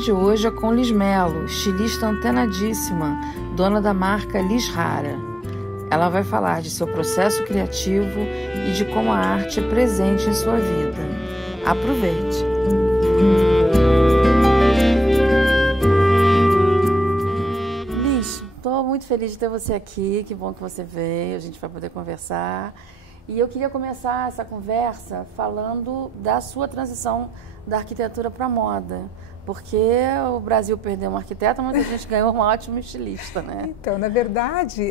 de hoje é com Liz Mello, estilista antenadíssima, dona da marca Liz Rara. Ela vai falar de seu processo criativo e de como a arte é presente em sua vida. Aproveite! Liz, estou muito feliz de ter você aqui, que bom que você veio, a gente vai poder conversar. E eu queria começar essa conversa falando da sua transição da arquitetura para a moda, porque o Brasil perdeu uma arquiteta, mas a gente ganhou uma ótima estilista, né? Então, na verdade,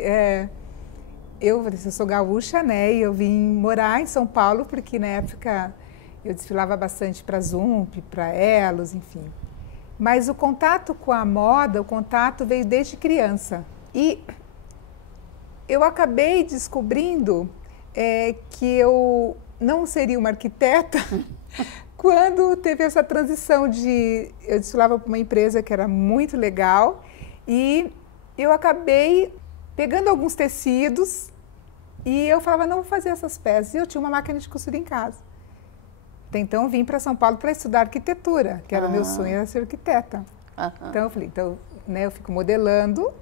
eu sou gaúcha, né? E eu vim morar em São Paulo porque na época eu desfilava bastante para Zump, para Elos, enfim. Mas o contato com a moda, o contato veio desde criança. E eu acabei descobrindo que eu não seria uma arquiteta quando teve essa transição de... Eu desfilava para uma empresa que era muito legal e eu acabei pegando alguns tecidos e eu falava, não, vou fazer essas peças. E eu tinha uma máquina de costura em casa. Então, eu vim para São Paulo para estudar arquitetura, que era o meu sonho, era ser arquiteta. Então, eu falei, né, eu fico modelando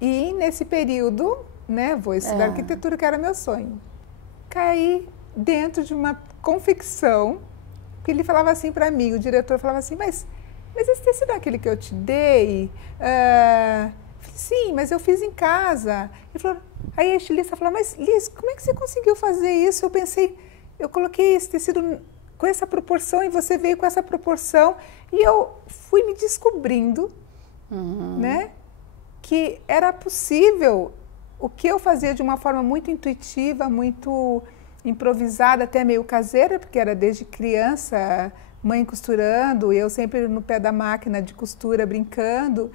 e nesse período, né, vou estudar arquitetura, que era meu sonho. Caí dentro de uma confecção que ele falava assim para mim, o diretor falava assim, mas esse tecido é aquele que eu te dei? Falei, sim, mas eu fiz em casa. Ele falou, aí a estilista falou, mas Liz, como é que você conseguiu fazer isso? Eu pensei, eu coloquei esse tecido com essa proporção e você veio com essa proporção. E eu fui me descobrindo, né, que era possível o que eu fazia de uma forma muito intuitiva, muito improvisada, até meio caseira, porque era desde criança, mãe costurando, e eu sempre no pé da máquina de costura, brincando.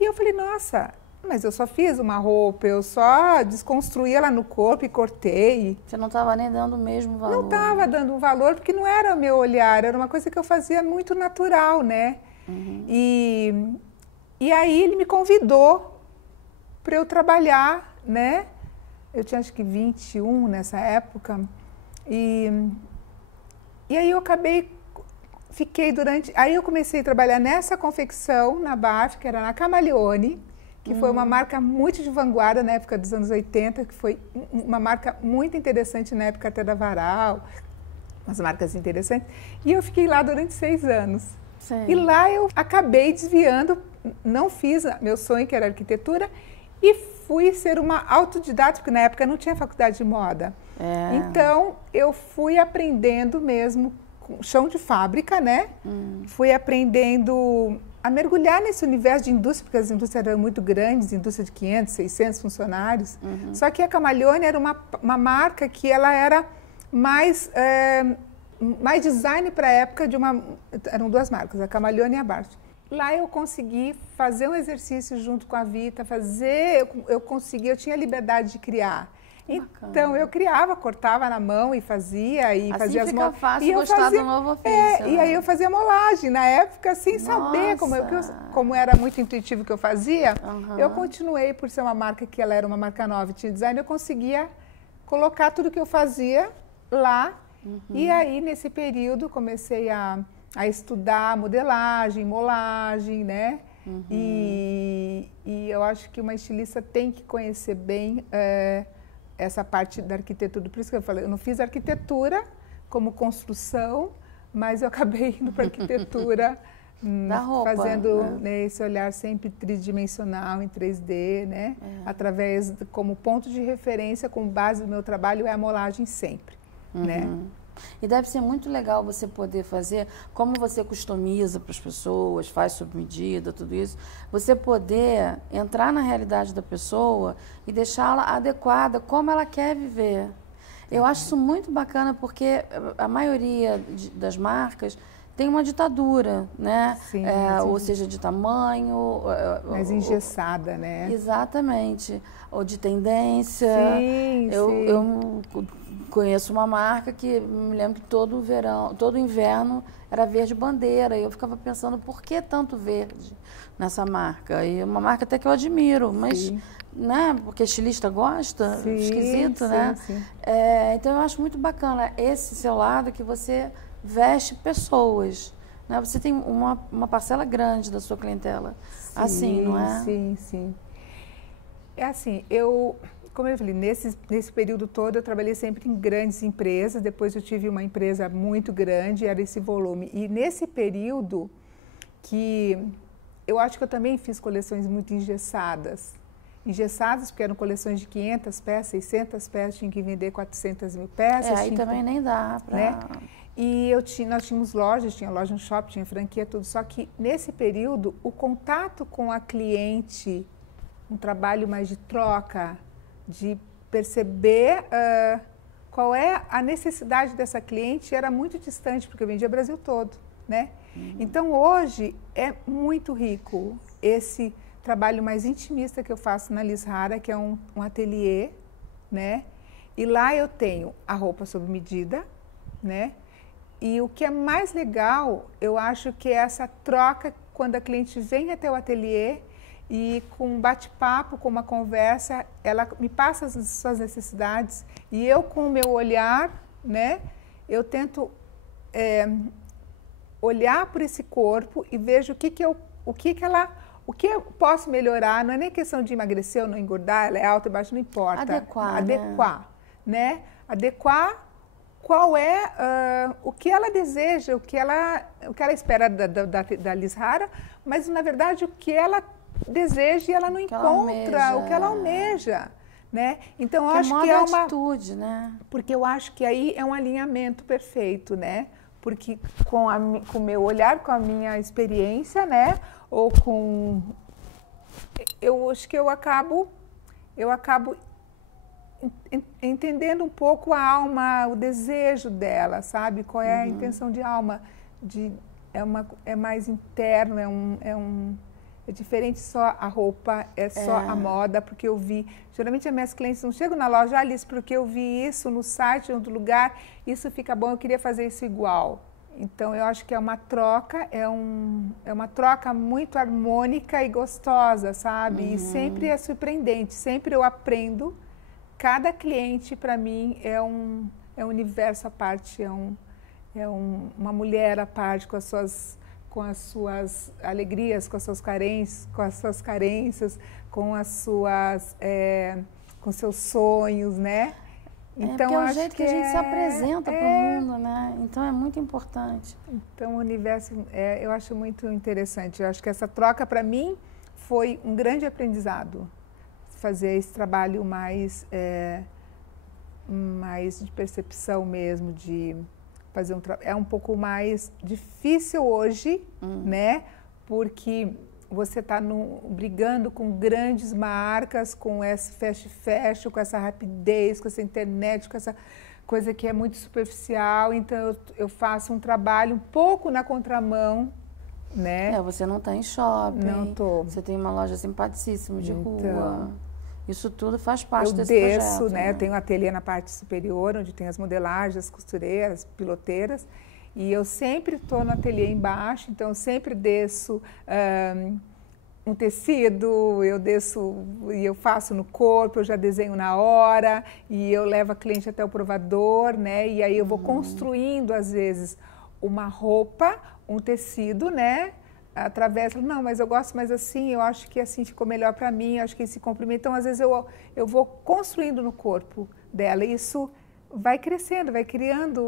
E eu falei, nossa, mas eu só fiz uma roupa, eu só desconstruí ela no corpo e cortei. Você não estava nem dando o mesmo valor? Não estava dando um valor, porque não era o meu olhar, era uma coisa que eu fazia muito natural, né? E aí ele me convidou para eu trabalhar, né? Eu tinha acho que 21 nessa época. E aí eu aí eu comecei a trabalhar nessa confecção na BAF, que era na Camaleone, que foi uma marca muito de vanguarda na época dos anos 80, que foi uma marca muito interessante na época até da Varal, umas marcas interessantes. E eu fiquei lá durante 6 anos. Sim. E lá eu acabei desviando, não fiz meu sonho, que era arquitetura, e fui ser uma autodidata, porque na época não tinha faculdade de moda. Então, eu fui aprendendo mesmo, com chão de fábrica, né? Fui aprendendo a mergulhar nesse universo de indústria, porque as indústrias eram muito grandes, indústria de 500, 600 funcionários. Só que a Camaleone era uma marca que ela era mais design para a época de eram 2 marcas, a Camaleone e a Bart. Lá eu consegui fazer um exercício junto com a Vita, eu tinha liberdade de criar. Bacana. Então, eu criava, cortava na mão e fazia as molagens. Assim fica fácil gostar do novo ofício. E aí eu fazia molagem. Na época, sem saber como era muito intuitivo que eu fazia, eu continuei por ser uma marca que ela era uma marca nova e tinha design, eu conseguia colocar tudo que eu fazia lá. E aí, nesse período, comecei a estudar modelagem, molagem, né? E eu acho que uma estilista tem que conhecer bem essa parte da arquitetura. Por isso que eu falei, eu não fiz arquitetura como construção, mas eu acabei indo para arquitetura da roupa, fazendo né, esse olhar sempre tridimensional, em 3D, né? Através, como ponto de referência, como base do meu trabalho, é a molagem sempre, né? E deve ser muito legal você poder fazer, como você customiza para as pessoas, faz sob medida, tudo isso, você poder entrar na realidade da pessoa e deixá-la adequada como ela quer viver. Eu acho isso muito bacana porque a maioria das marcas tem uma ditadura, né? Sim, ou seja, de tamanho... mais engessada, né? Exatamente. Ou de tendência. Sim, eu conheço uma marca que me lembro que todo inverno era verde bandeira. E eu ficava pensando, por que tanto verde nessa marca? E uma marca até que eu admiro, mas... Né? Porque estilista gosta, esquisito, né? Sim. Então, eu acho muito bacana esse seu lado que você veste pessoas, né? Você tem uma parcela grande da sua clientela, Sim, assim, não é? Sim, sim. É assim, como eu falei, nesse período todo eu trabalhei sempre em grandes empresas, depois eu tive uma empresa muito grande, era esse volume. E nesse período que eu acho que eu também fiz coleções muito engessadas. Engessadas porque eram coleções de 500 peças, 600 peças, tinha que vender 400 mil peças. Aí também nem dá para... Né? E nós tínhamos lojas, tinha loja no shopping, tinha franquia, tudo. Só que nesse período, o contato com a cliente, um trabalho mais de troca, de perceber qual é a necessidade dessa cliente, era muito distante, porque eu vendia o Brasil todo, né? Então, hoje, é muito rico esse trabalho mais intimista que eu faço na Liz Hara, que é um ateliê, né? E lá eu tenho a roupa sob medida, né? E o que é mais legal, eu acho que é essa troca quando a cliente vem até o ateliê e com um bate-papo, com uma conversa, ela me passa as suas necessidades e eu, com o meu olhar, né, eu tento olhar por esse corpo e vejo o que eu posso melhorar. Não é nem questão de emagrecer ou não engordar, ela é alta e baixa, não importa. Adequar, né? Adequar qual é o que ela deseja, o que ela espera da Liz Hara, mas, na verdade, o que ela deseja e ela não encontra, o que ela almeja. Né? Então, eu acho que é uma atitude, né? Porque eu acho que aí é um alinhamento perfeito, né? Porque com o meu olhar, com a minha experiência, né? Ou com... Eu acho que eu acabo entendendo um pouco a alma, o desejo dela, sabe? Qual é a intenção de alma. É mais interno, é diferente só a roupa, só a moda, porque eu vi... Geralmente as minhas clientes não chegam na loja, Alice, porque eu vi isso no site, em outro lugar, isso fica bom, eu queria fazer isso igual. Então, eu acho que é uma troca, é uma troca muito harmônica e gostosa, sabe? E sempre é surpreendente, sempre eu aprendo. Cada cliente, para mim, é um universo à parte, uma mulher à parte, com as suas alegrias, com as suas carências, com seus sonhos, né? Então, é o jeito que a gente se apresenta para o mundo, né? Então, é muito importante. Então, o universo, eu acho muito interessante. Eu acho que essa troca, para mim, foi um grande aprendizado. Fazer esse trabalho mais de percepção mesmo, de fazer é um pouco mais difícil hoje, né? Porque você está brigando com grandes marcas, com esse fast fashion, com essa rapidez, com essa internet, com essa coisa que é muito superficial. Então, eu faço um trabalho um pouco na contramão, né? Você não está em shopping. Não estou. Você tem uma loja simpaticíssima de rua. Isso tudo faz parte desse projeto. Eu desço, né? Eu tenho um ateliê na parte superior, onde tem as modelagens, as costureiras, piloteiras. E eu sempre estou no ateliê embaixo, então eu sempre desço um tecido, eu desço e eu faço no corpo, eu já desenho na hora, e eu levo a cliente até o provador, né? E aí eu vou construindo, às vezes, uma roupa, um tecido, né? Através, não, mas eu gosto mais assim, eu acho que assim ficou melhor para mim, eu acho que esse comprimento. Então, às vezes, eu vou construindo no corpo dela, e isso vai crescendo, vai criando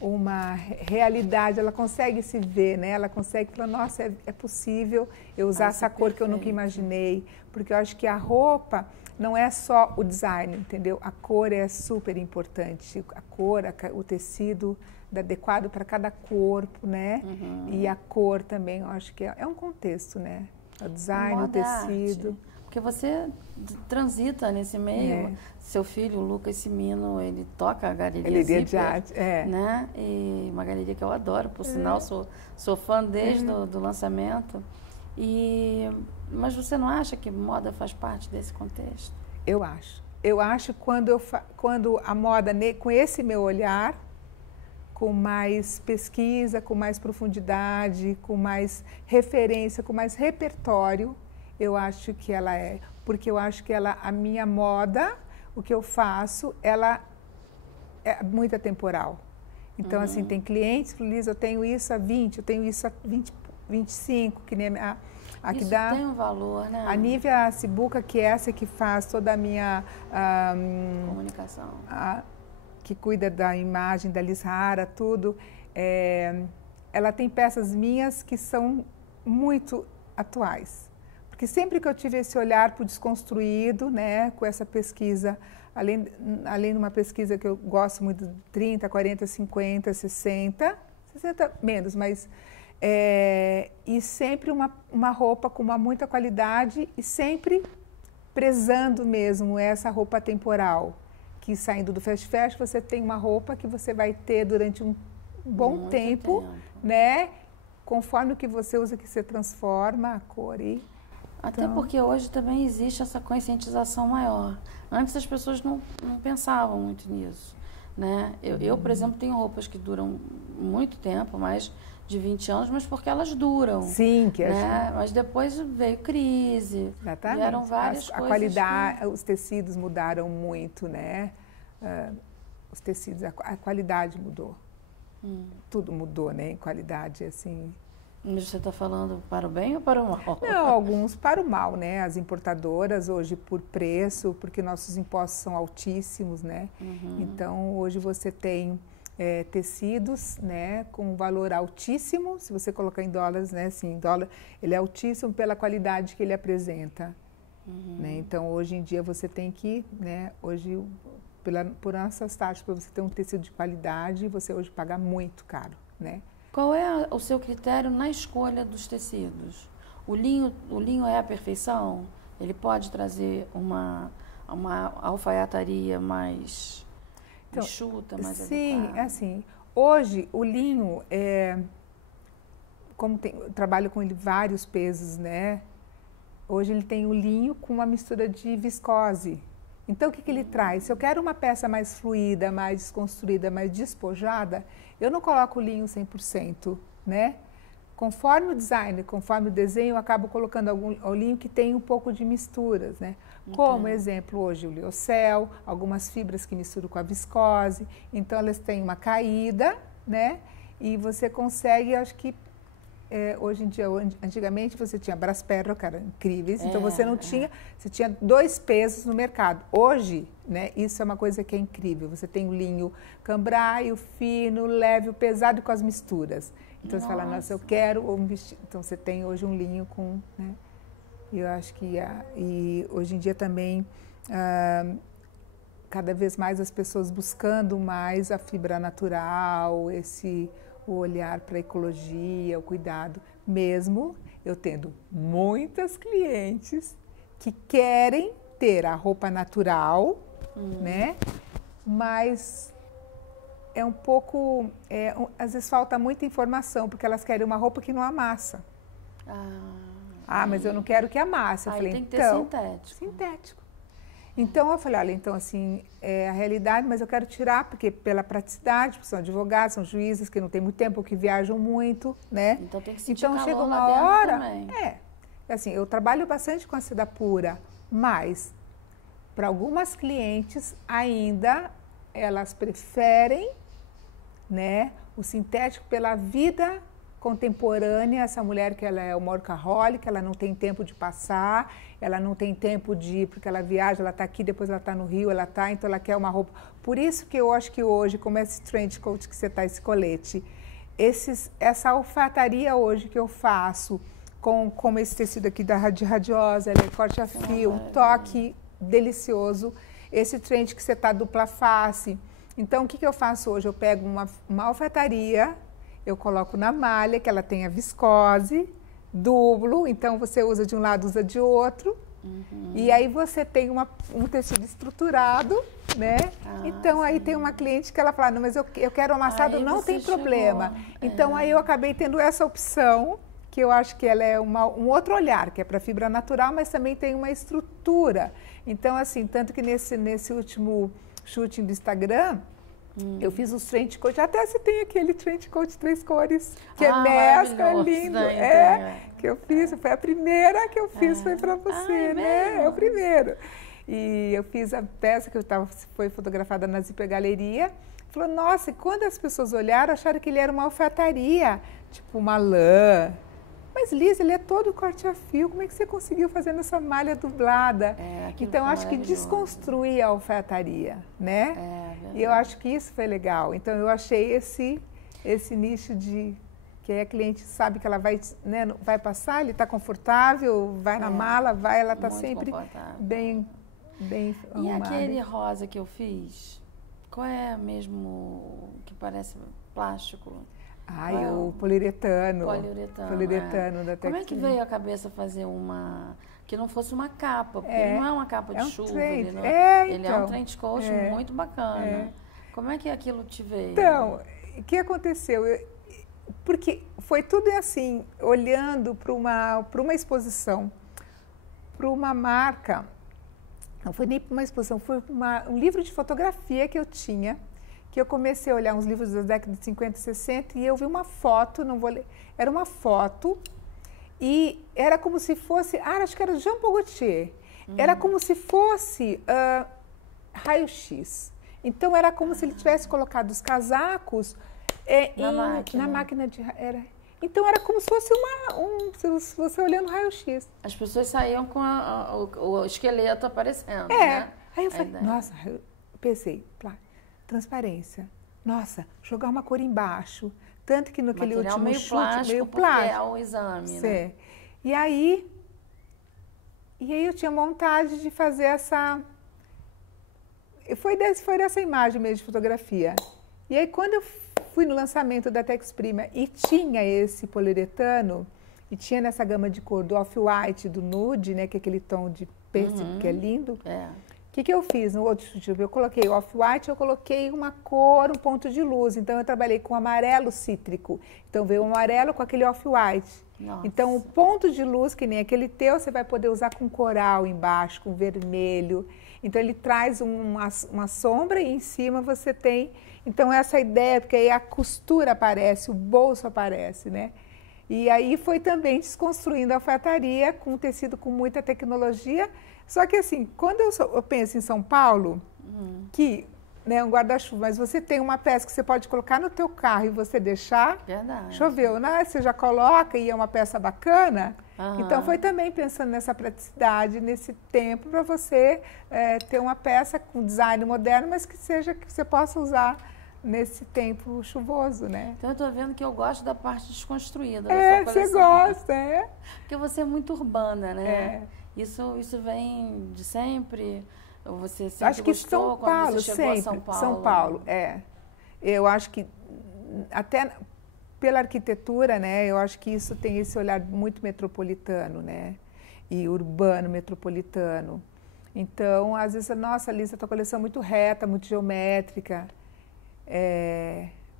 uma realidade, ela consegue se ver, né? Ela consegue falar, nossa, é possível eu usar essa cor que eu nunca imaginei, porque eu acho que a roupa não é só o design, entendeu? A cor é super importante, a cor, o tecido adequado para cada corpo, né? E a cor também, eu acho que é um contexto, né? O design, o tecido. Porque você transita nesse meio. Seu filho, o Lucas Cimino, ele toca a Galeria de Arte, né? E uma galeria que eu adoro, por sinal, sou fã desde do lançamento. Mas você não acha que moda faz parte desse contexto? Eu acho. Eu acho quando a moda, com esse meu olhar, com mais pesquisa, com mais profundidade, com mais referência, com mais repertório, eu acho que ela é. Porque eu acho que a minha moda, o que eu faço, ela é muito atemporal. Então, assim, tem clientes que dizem, eu tenho isso a 20, eu tenho isso a 20, 25, que nem a que isso dá. Tem um valor, né? A Nívia Cibuca, que é essa que faz toda a minha... comunicação. Que cuida da imagem da Liz Hara, tudo. Ela tem peças minhas que são muito atuais. Porque sempre que eu tive esse olhar para o desconstruído, né, com essa pesquisa, além de uma pesquisa que eu gosto muito de 30, 40, 50, 60 menos, mas... e sempre uma roupa com muita qualidade e sempre prezando mesmo essa roupa temporal. Que saindo do fast fashion, você tem uma roupa que você vai ter durante um bom tempo, né? Conforme o que você usa, que você transforma a cor e... Até porque hoje também existe essa conscientização maior. Antes as pessoas não pensavam muito nisso, né? Eu, por exemplo, tenho roupas que duram muito tempo, mais de 20 anos, mas porque elas duram. Sim, que né? Mas depois veio crise, exatamente. Vieram várias coisas. A qualidade, os tecidos mudaram muito, né? Os tecidos, a qualidade mudou. Tudo mudou, né? Em qualidade, assim... Mas você está falando para o bem ou para o mal? Não, alguns para o mal, né? As importadoras hoje por preço, porque nossos impostos são altíssimos, né? Então, hoje você tem tecidos, né, com um valor altíssimo, se você colocar em dólares, né? Assim, em dólar, ele é altíssimo pela qualidade que ele apresenta. Né? Então, hoje em dia você tem que, né? Hoje, por essas taxas, para você ter um tecido de qualidade, você hoje paga muito caro, né? Qual é o seu critério na escolha dos tecidos? O linho é a perfeição? Ele pode trazer uma alfaiataria mais enxuta, mais adequada? Sim, é assim. Hoje, o linho, como eu trabalho com ele vários pesos, né? Hoje ele tem o linho com uma mistura de viscose. Então, o que ele traz? Se eu quero uma peça mais fluida, mais desconstruída, mais despojada, eu não coloco o linho 100%, né? Conforme o design, conforme o desenho, eu acabo colocando o linho que tem um pouco de misturas, né? Como exemplo, hoje o liocel, algumas fibras que misturam com a viscose. Então, elas têm uma caída, né? E você consegue, acho que, hoje em dia, antigamente você tinha Brasperro, que eram incríveis, então você não tinha, você tinha 2 pesos no mercado. Hoje, né, isso é uma coisa que é incrível, você tem o linho cambrai, o fino, o leve, o pesado com as misturas. Então você fala, nossa, eu quero um vestido. Então você tem hoje um linho com, né, eu acho que, e hoje em dia também, cada vez mais as pessoas buscando mais a fibra natural, o olhar para a ecologia, o cuidado, mesmo eu tendo muitas clientes que querem ter a roupa natural, né? Mas é um pouco, às vezes falta muita informação, porque elas querem uma roupa que não amassa. Mas eu não quero que amasse. Eu falei, tem que ter sintético. Sintético. Então, eu falei, olha, então, assim, é a realidade, mas eu quero tirar, porque pela praticidade, porque são advogados, são juízes que não têm muito tempo, que viajam muito, né? Então, tem que sentir então, calor chega uma lá dentro hora, também. assim, eu trabalho bastante com a seda pura, mas, para algumas clientes, ainda, elas preferem, né, o sintético pela vida contemporânea, essa mulher que ela é uma workaholic, ela não tem tempo de passar, ela não tem tempo de ir, porque ela viaja, ela está aqui, depois ela está no Rio, então ela quer uma roupa. Por isso que eu acho que hoje, como esse trench coat que você está, esse colete, essa alfaiataria hoje que eu faço, como esse tecido aqui de radiosa, ele é corte a fio, um toque delicioso, esse trench que você está dupla face. Então, o que eu faço hoje? Eu pego uma alfaiataria, eu coloco na malha, que ela tenha viscose, duplo, então você usa de um lado, usa de outro. E aí você tem um tecido estruturado, né? Então, aí tem uma cliente que ela fala, não, mas eu quero amassado, não tem problema. Então, aí eu acabei tendo essa opção, que eu acho que ela é um outro olhar, que é para fibra natural, mas também tem uma estrutura. Então, assim, tanto que nesse último shooting do Instagram, eu fiz os trench coat, até se tem aquele trench coat 3 cores, que é mescla, é lindo, que eu fiz, foi a primeira que eu fiz, foi para você, né? É o primeiro. E eu fiz a peça que foi fotografada na Zipper Galeria. Falou, nossa, e quando as pessoas olharam, acharam que ele era uma alfaiataria, tipo uma lã. Mas, Liz, ele é todo corte a fio, como é que você conseguiu fazendo essa malha dublada? Então, acho que desconstruir a alfaiataria, né? E eu acho que isso foi legal. Então, eu achei esse nicho que aí a cliente sabe que ela vai, né, vai passar, ele está confortável, vai na mala, ela está sempre bem arrumada. E aquele rosa que eu fiz, qual é mesmo que parece plástico? O poliuretano. Poliuretano da Tex. Como é que veio a cabeça fazer que não fosse uma capa? Porque ele não é uma capa de chuva. Ele é um trench coat muito bacana. Como é que aquilo te veio? Então, o que aconteceu? Porque foi tudo assim, olhando para uma exposição, para uma marca. Não foi nem para uma exposição, foi um livro de fotografia que eu tinha, que eu comecei a olhar uns livros da década de 50 e 60 e eu vi uma foto, não vou ler, era uma foto e era como se fosse, acho que era Jean Paul Gaultier, era como se fosse raio-x. Então era como se ele tivesse colocado os casacos na máquina de... Então era como se fosse se você olhando raio-x. As pessoas saíam com o esqueleto aparecendo, né? Aí eu falei, nossa, eu pensei, transparência. Nossa, jogar uma cor embaixo. Tanto que naquele material último chute, meio plástico, é o exame, né? E aí eu tinha vontade de fazer essa... Foi dessa imagem mesmo de fotografia. E aí quando eu fui no lançamento da Tex Prima e tinha esse poliuretano, e tinha nessa gama de cor do off-white, do nude, né, que é aquele tom de pêssego que é lindo. O que eu fiz no outro tube? Eu coloquei off-white, eu coloquei uma cor, um ponto de luz. Então, eu trabalhei com amarelo cítrico. Então, veio o amarelo com aquele off-white. Então, o ponto de luz, que nem aquele teu, você vai poder usar com coral embaixo, com vermelho. Então, ele traz uma sombra e em cima você tem... Então, essa ideia, porque aí a costura aparece, o bolso aparece, né? E aí foi também desconstruindo a alfaiataria com um tecido com muita tecnologia. Só que assim, quando eu penso em São Paulo, que né, um guarda-chuva, mas você tem uma peça que você pode colocar no teu carro e você deixar, choveu, né? Você já coloca e é uma peça bacana. Então foi também pensando nessa praticidade, nesse tempo, para você ter uma peça com design moderno, mas que você possa usar nesse tempo chuvoso, né? Então eu tô vendo que eu gosto da parte desconstruída. Você gosta, Porque você é muito urbana, né? Isso vem de sempre? Ou você sempre acho que gostou quando você chegou a São Paulo? São Paulo, Eu acho que até pela arquitetura, né? Eu acho que isso tem esse olhar muito metropolitano, né? E urbano, metropolitano. Então, às vezes, nossa, Liz, a tua coleção é muito reta, muito geométrica.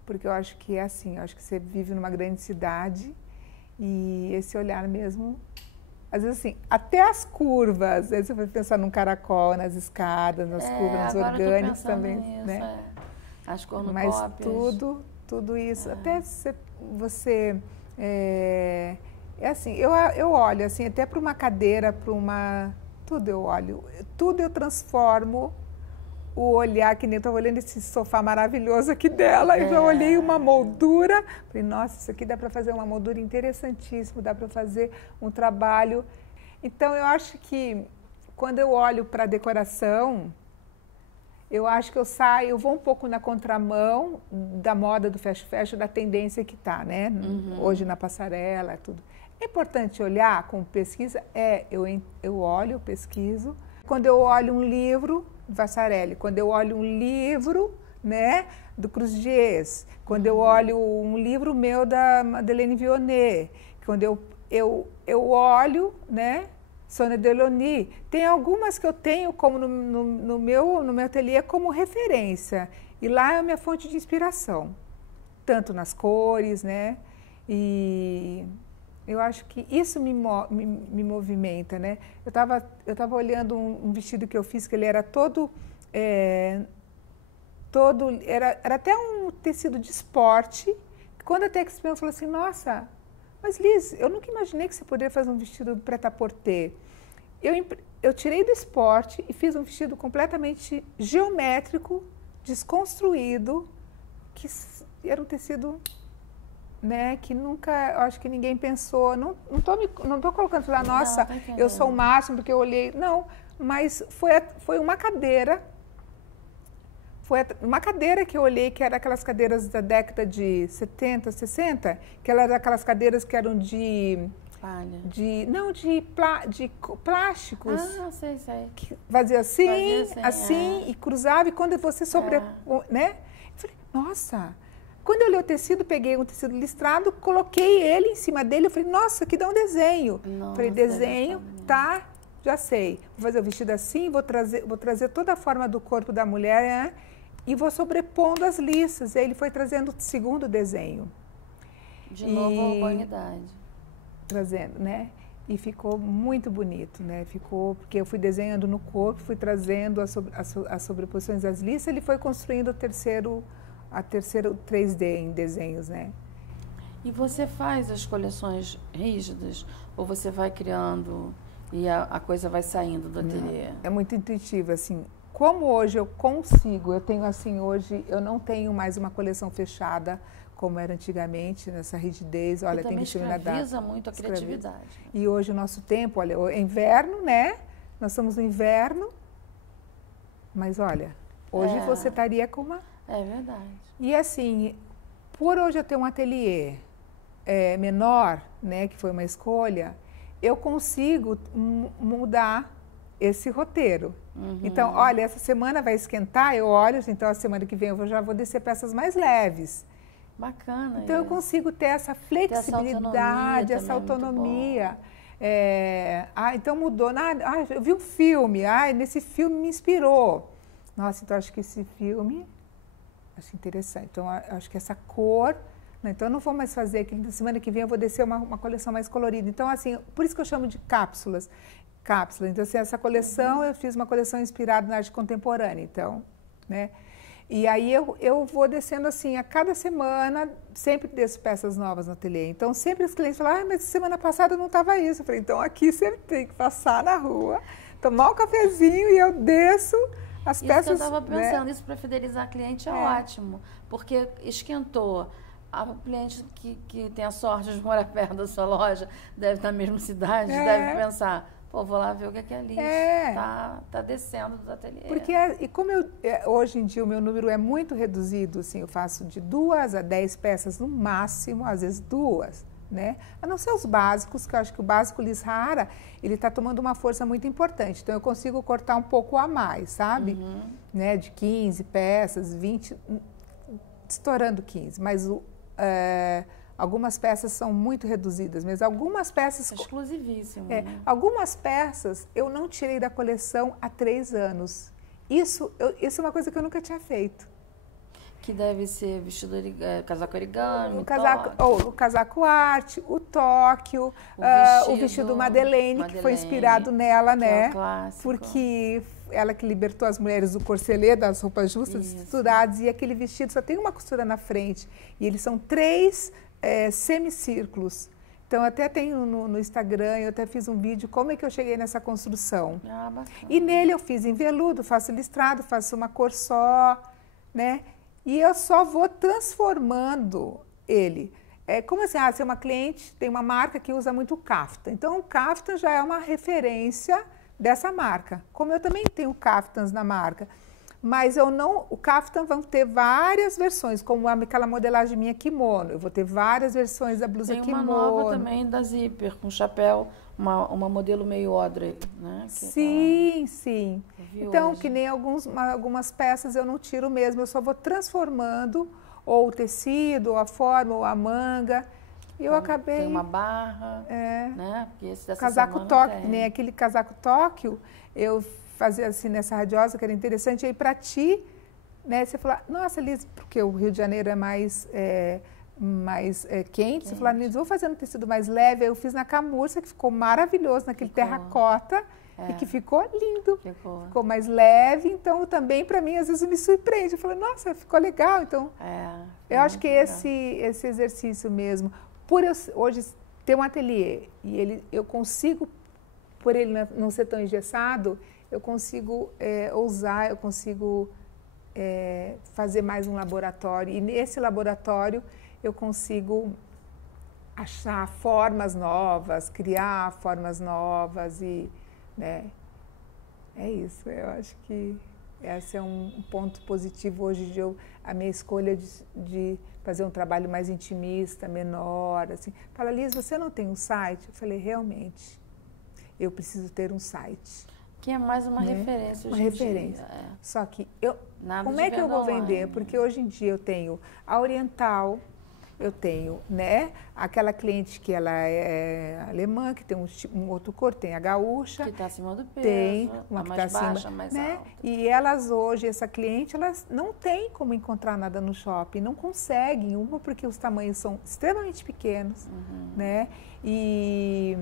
Porque eu acho que é assim, eu acho que você vive numa grande cidade e esse olhar mesmo, às vezes assim, até as curvas, às vezes você vai pensar num caracol, nas escadas, nas curvas, nos orgânicos também, nisso, né? As cornucópias. Mas tudo isso, até você assim, eu olho assim, até para uma cadeira, tudo eu olho, tudo eu transformo o olhar, que nem eu estava olhando esse sofá maravilhoso aqui dela, eu olhei uma moldura, falei, nossa, isso aqui dá para fazer uma moldura interessantíssima, dá para fazer um trabalho. Então, eu acho que quando eu olho para a decoração, eu acho que eu vou um pouco na contramão da moda do fast fashion, da tendência que está, né? Hoje na passarela, tudo. É importante olhar com pesquisa? Eu olho, eu pesquiso. Quando eu olho um livro, Vassarelli, quando eu olho um livro, né, do Cruz Dias, quando eu olho um livro meu da Madeleine Vionnet, quando eu olho, né, Sônia Delaunay, tem algumas que eu tenho como no meu ateliê como referência, e lá é a minha fonte de inspiração, tanto nas cores, né, e eu acho que isso me movimenta, né? Eu tava olhando um vestido que eu fiz, que ele era todo era até um tecido de esporte. Quando a Tex Prima falou assim, nossa, mas Liz, eu nunca imaginei que você poderia fazer um vestido prêt-à-porter. eu tirei do esporte e fiz um vestido completamente geométrico, desconstruído, que era um tecido, né, que nunca, eu acho que ninguém pensou, não tô colocando lá, nossa, eu sou o máximo porque eu olhei, não, mas foi uma cadeira, que eu olhei, que era aquelas cadeiras da década de 70, 60, que eram aquelas cadeiras que eram de plásticos. Ah, sei. Que fazia assim, e cruzava, e quando você né? Eu falei, nossa, quando eu olhei o tecido, peguei um tecido listrado, coloquei ele em cima dele, eu falei, nossa, aqui dá um desenho. Nossa, falei, desenho, tá, já sei. Vou fazer o vestido assim, vou trazer toda a forma do corpo da mulher, né? E vou sobrepondo as listas. E aí ele foi trazendo o segundo desenho. De novo a urbanidade. Trazendo, né? E ficou muito bonito, né? Ficou, porque eu fui desenhando no corpo, fui trazendo as sobreposições das listas, ele foi construindo a terceiro 3D em desenhos, né? E você faz as coleções rígidas ou você vai criando e a coisa vai saindo do ateliê? É muito intuitivo, assim. Como hoje eu consigo, eu tenho assim, hoje eu não tenho mais uma coleção fechada como era antigamente, nessa rigidez, olha, tem que terminar escraviza muito a criatividade. Né? E hoje o nosso tempo, olha, é inverno, né? Nós estamos no inverno, mas olha, hoje você estaria com uma... É verdade. E assim, por hoje eu ter um ateliê menor, né, que foi uma escolha, eu consigo mudar esse roteiro. Uhum. Então, olha, essa semana vai esquentar, eu olho, então a semana que vem eu já vou descer peças mais leves. Bacana. Então, eu consigo ter essa flexibilidade, essa autonomia. Então, mudou. Eu vi um filme, nesse filme me inspirou. Nossa, então acho que esse filme, acho interessante. Então, acho que essa cor... Então, eu não vou mais fazer aqui. Na semana que vem eu vou descer uma coleção mais colorida. Então, assim, por isso que eu chamo de cápsulas. Então, assim, essa coleção, eu fiz uma coleção inspirada na arte contemporânea, então, né? E aí eu vou descendo assim, a cada semana, sempre desço peças novas no ateliê. Então, sempre os clientes falam, mas semana passada não estava isso. Eu falei, então aqui sempre tem que passar na rua, tomar um cafezinho e eu desço as peças. Isso que eu estava pensando, isso para fidelizar a cliente é ótimo, porque esquentou. A cliente que tem a sorte de morar perto da sua loja, deve estar na mesma cidade, deve pensar... Pô, vou lá ver o que é ali. Tá descendo do ateliê. Porque, e como hoje em dia o meu número é muito reduzido, assim, eu faço de 2 a 10 peças no máximo, às vezes 2, né? A não ser os básicos, que eu acho que o básico Liz Rara, ele está tomando uma força muito importante. Então, eu consigo cortar um pouco a mais, sabe? Uhum. Né? De 15 peças, 20, estourando 15. Mas algumas peças são muito reduzidas, mas algumas peças... Exclusivíssimo. Né? Algumas peças eu não tirei da coleção há 3 anos. Isso é uma coisa que eu nunca tinha feito. Que deve ser vestido casaco origami, o casaco arte, o Tóquio, o vestido Madeleine, que foi inspirado nela, né? É o clássico. Porque ela que libertou as mulheres do corcelê, das roupas justas, costuradas, e aquele vestido só tem uma costura na frente. E eles são 3 semicírculos. Então, eu até tenho no Instagram, eu até fiz um vídeo como é que eu cheguei nessa construção. E nele eu fiz em veludo, faço listrado, faço uma cor só, né? E eu só vou transformando ele. Como assim, se é uma cliente, tem uma marca que usa muito kaftan. Então, o kaftan já é uma referência dessa marca. Como eu também tenho kaftans na marca. Mas o kaftan vão ter várias versões, como aquela modelagem minha kimono. Eu vou ter várias versões da blusa kimono. Tem uma nova também da Zipper, com chapéu, uma modelo meio Audrey, né? Sim. Então, hoje, que nem algumas peças eu não tiro mesmo, eu só vou transformando ou o tecido, ou a forma, ou a manga. E eu acabei... Tem uma barra, né? Porque esse dessa casaco Tóquio, nem aquele casaco Tóquio, eu fazia assim nessa radiosa, que era interessante. E aí, para ti, né, você fala, nossa, Liz, porque o Rio de Janeiro é mais quente. Você fala, Liz, vou fazer um tecido mais leve. Aí eu fiz na camurça, que ficou maravilhoso, naquele terracota, e que ficou lindo. Ficou mais leve. Então, também, para mim, às vezes me surpreende. Eu falo, nossa, ficou legal. Então, eu acho que esse exercício mesmo, por eu hoje ter um ateliê, e eu consigo por ele não ser tão engessado, eu consigo ousar, eu consigo fazer mais um laboratório. E nesse laboratório eu consigo achar formas novas, criar formas novas e, né, é isso. Eu acho que esse é um ponto positivo hoje a minha escolha de fazer um trabalho mais intimista, menor, assim. Fala, Liz, você não tem um site? Eu falei, realmente, eu preciso ter um site. Que é mais uma referência hoje em dia. Uma referência. Só que como é que eu vou vender? Porque hoje em dia eu tenho a Oriental, eu tenho, né, aquela cliente que ela é alemã, que tem um outro cor, tem a gaúcha. Que está acima do peso, tem uma que mais tá baixa, acima, mais né? alta. E elas hoje, essa cliente, elas não têm como encontrar nada no shopping, não conseguem, uma porque os tamanhos são extremamente pequenos, né? E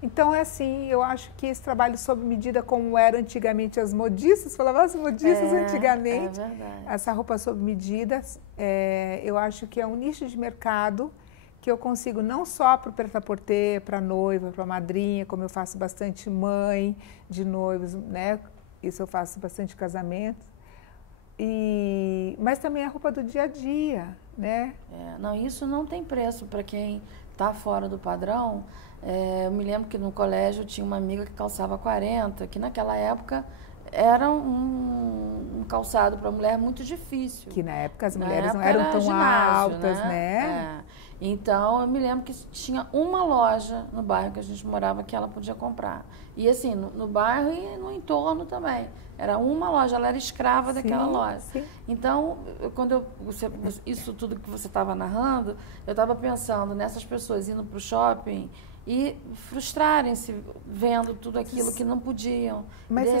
então é assim, eu acho que esse trabalho sob medida, como era antigamente as modistas, falavam as modistas antigamente, essa roupa sob medida, eu acho que é um nicho de mercado que eu consigo não só para o prêt-à-porter, para a noiva, para a madrinha, como eu faço bastante mãe de noivos, né? Isso eu faço bastante casamento, mas também a roupa do dia a dia, né? Não, isso não tem preço para quem está fora do padrão. Eu me lembro que no colégio eu tinha uma amiga que calçava 40, que naquela época era um calçado para mulher muito difícil. Que na época as mulheres não eram tão altas, né? Então, eu me lembro que tinha uma loja no bairro que a gente morava que ela podia comprar. E assim, no bairro e no entorno também. Era uma loja, ela era escrava daquela loja. Sim. Então, isso tudo que você estava narrando, eu estava pensando nessas pessoas indo para o shopping e frustrarem-se vendo tudo aquilo que não podiam. Mas você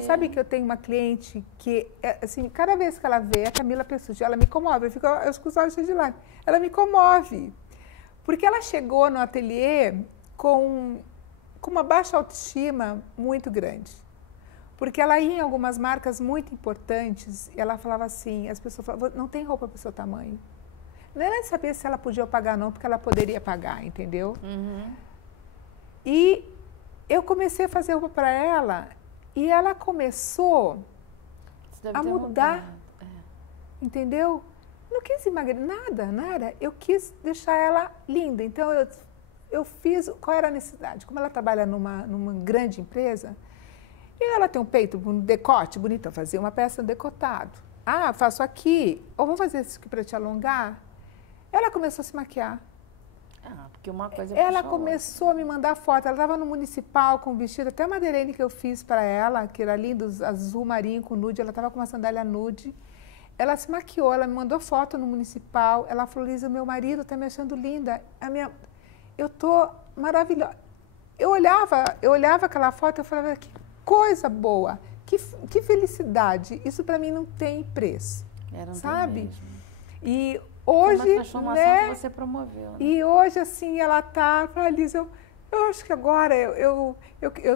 sabe que eu tenho uma cliente que, assim, cada vez que ela vê a Camila Pessutti, ela me comove, eu fico os olhos cheios de lágrimas. Ela me comove, porque ela chegou no ateliê com uma baixa autoestima muito grande. Porque ela ia em algumas marcas muito importantes e ela falava assim, as pessoas falavam, não tem roupa para o seu tamanho. Não era saber se ela podia pagar não, porque ela poderia pagar, entendeu? E eu comecei a fazer roupa para ela e ela começou a mudar, entendeu? Não quis emagrecer, nada. Eu quis deixar ela linda. Então, eu fiz... Qual era a necessidade? Como ela trabalha numa grande empresa, e ela tem um peito, um decote bonito, eu fazia uma peça decotado. Ah, faço aqui. Ou vou fazer isso aqui para te alongar. Ela começou a se maquiar. Porque uma coisa ela começou a me mandar foto. Ela estava no municipal com um vestido, até madeirense que eu fiz para ela, que era lindo, azul marinho com nude. Ela estava com uma sandália nude. Ela se maquiou, ela me mandou foto no municipal. Ela falou, Liz, o meu marido está me achando linda. Eu tô maravilhosa. Eu olhava aquela foto e falava, que coisa boa, que felicidade. Isso para mim não tem preço, sabe? E hoje, uma transformação que você promoveu, né? E hoje, assim, ela tá, Liz, eu acho que agora eu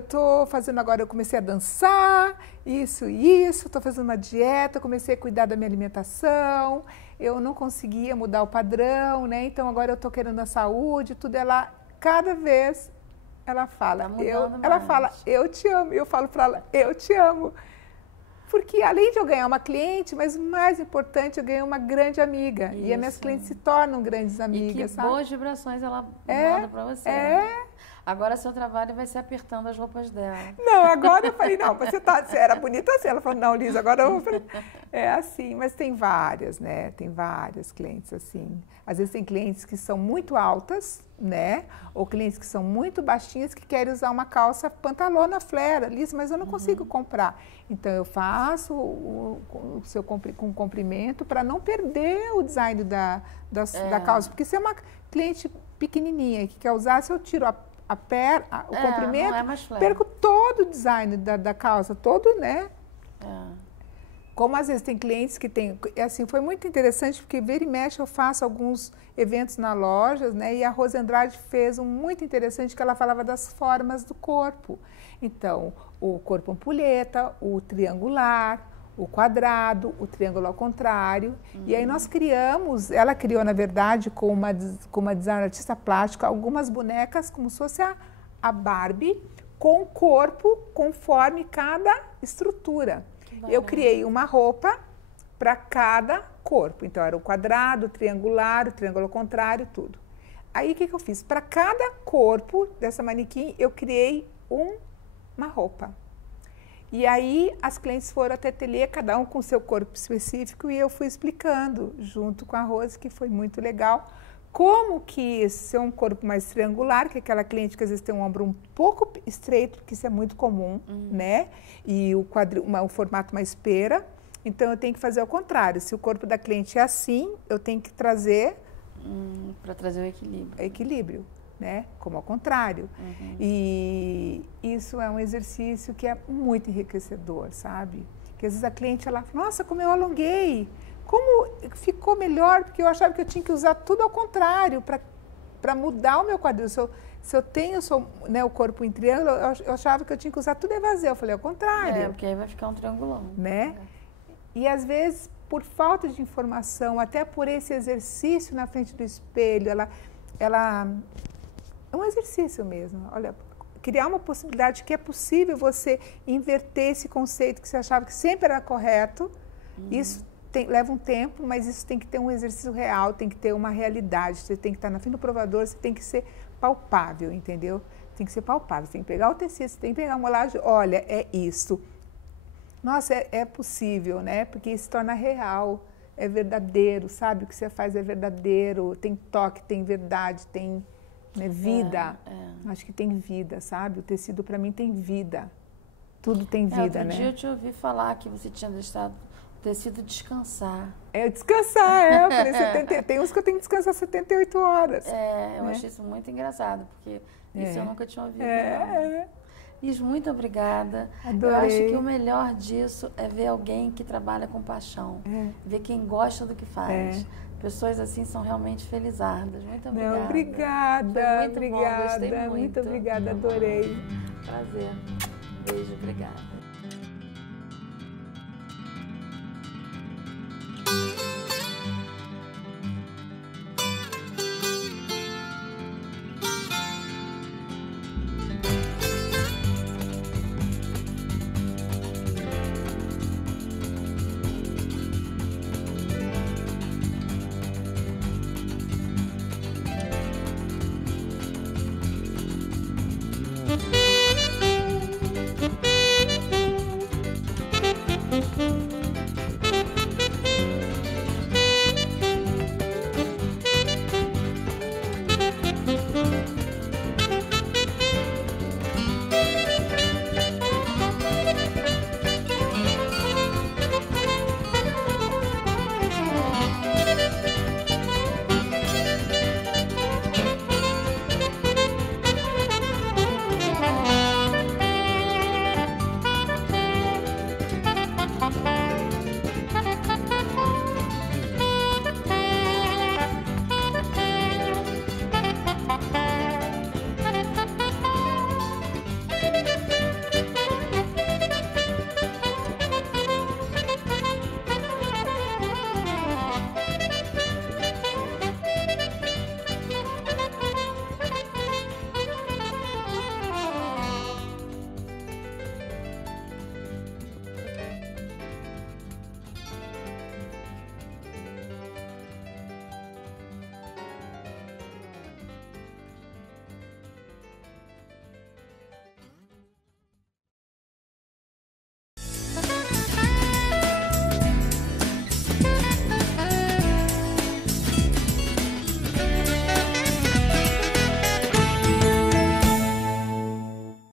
tô fazendo agora, eu comecei a dançar, estou fazendo uma dieta, comecei a cuidar da minha alimentação, eu não conseguia mudar o padrão, né? Então agora eu tô querendo a saúde, tudo. Ela, cada vez, ela fala, eu te amo, eu falo para ela, eu te amo. Porque além de eu ganhar uma cliente, mas o mais importante, eu ganhei uma grande amiga. Isso. E as minhas clientes se tornam grandes amigas, sabe? Boas vibrações ela manda para você. Né? Agora seu trabalho vai ser apertando as roupas dela. Não, agora eu falei, não, você era bonita assim. Ela falou, não, Liz, agora eu vou... É assim, mas tem várias, né? Tem várias clientes assim. Às vezes tem clientes que são muito altas, né? Ou clientes que são muito baixinhas que querem usar uma calça pantalona flare, Liz, mas eu não consigo comprar. Então eu faço com comprimento para não perder o design da calça. Porque se é uma cliente pequenininha que quer usar, se eu tiro o comprimento, perco todo o design da calça, todo, né? Como às vezes tem clientes que tem, assim, foi muito interessante porque vira e mexe eu faço alguns eventos na loja, né? E a Rose Andrade fez um muito interessante que ela falava das formas do corpo. Então, o corpo ampulheta, o triangular, o quadrado, o triângulo ao contrário. E aí nós criamos, ela criou na verdade com uma designer artista plástica algumas bonecas como se fosse a Barbie com o corpo conforme cada estrutura. Eu criei uma roupa para cada corpo. Então, era o quadrado, o triangular, o triângulo ao contrário, tudo. Aí, o que eu fiz? Para cada corpo dessa manequim, eu criei uma roupa. E aí, as clientes foram até ateliê, cada um com o seu corpo específico, e eu fui explicando, junto com a Rose, que foi muito legal, como que ser um corpo mais triangular, que é aquela cliente que às vezes tem um ombro um pouco estreito, porque isso é muito comum, né? E o formato mais pera. Então, eu tenho que fazer ao contrário. Se o corpo da cliente é assim, eu tenho que trazer... para trazer o equilíbrio. Equilíbrio, né? Como ao contrário. E isso é um exercício que é muito enriquecedor, sabe? Que às vezes a cliente, ela fala, nossa, como eu alonguei! Como ficou melhor? Porque eu achava que eu tinha que usar tudo ao contrário para mudar o meu quadril. Se eu tenho né, o corpo em triângulo, eu achava que eu tinha que usar tudo evasivo. Eu falei, ao contrário. Porque aí vai ficar um triangulão. Né? E às vezes, por falta de informação, até por esse exercício na frente do espelho, ela é um exercício mesmo. Olha, criar uma possibilidade que é possível você inverter esse conceito que você achava que sempre era correto. Isso leva um tempo, mas isso tem que ter um exercício real, tem que ter uma realidade. Você tem que estar na frente do provador, você tem que ser palpável, entendeu? Tem que ser palpável, você tem que pegar o tecido, você tem que pegar a molagem, olha, é isso. Nossa, é possível, né? Porque isso se torna real, é verdadeiro, sabe? O que você faz é verdadeiro, tem toque, tem verdade, tem vida. Acho que tem vida, sabe? O tecido, para mim, tem vida. Tudo tem vida, né? Outro dia eu te ouvi falar que você tinha deixado o tecido descansar. Descansar, falei, tem uns que eu tenho que descansar 78 horas. Eu achei isso muito engraçado, porque isso eu nunca tinha ouvido. Liz, muito obrigada. Adorei. Eu acho que o melhor disso é ver alguém que trabalha com paixão, ver quem gosta do que faz. Pessoas assim são realmente felizardas. Muito obrigada. Não, obrigada, Foi muito bom, gostei muito. Muito obrigada, adorei. Prazer. Beijo, obrigada.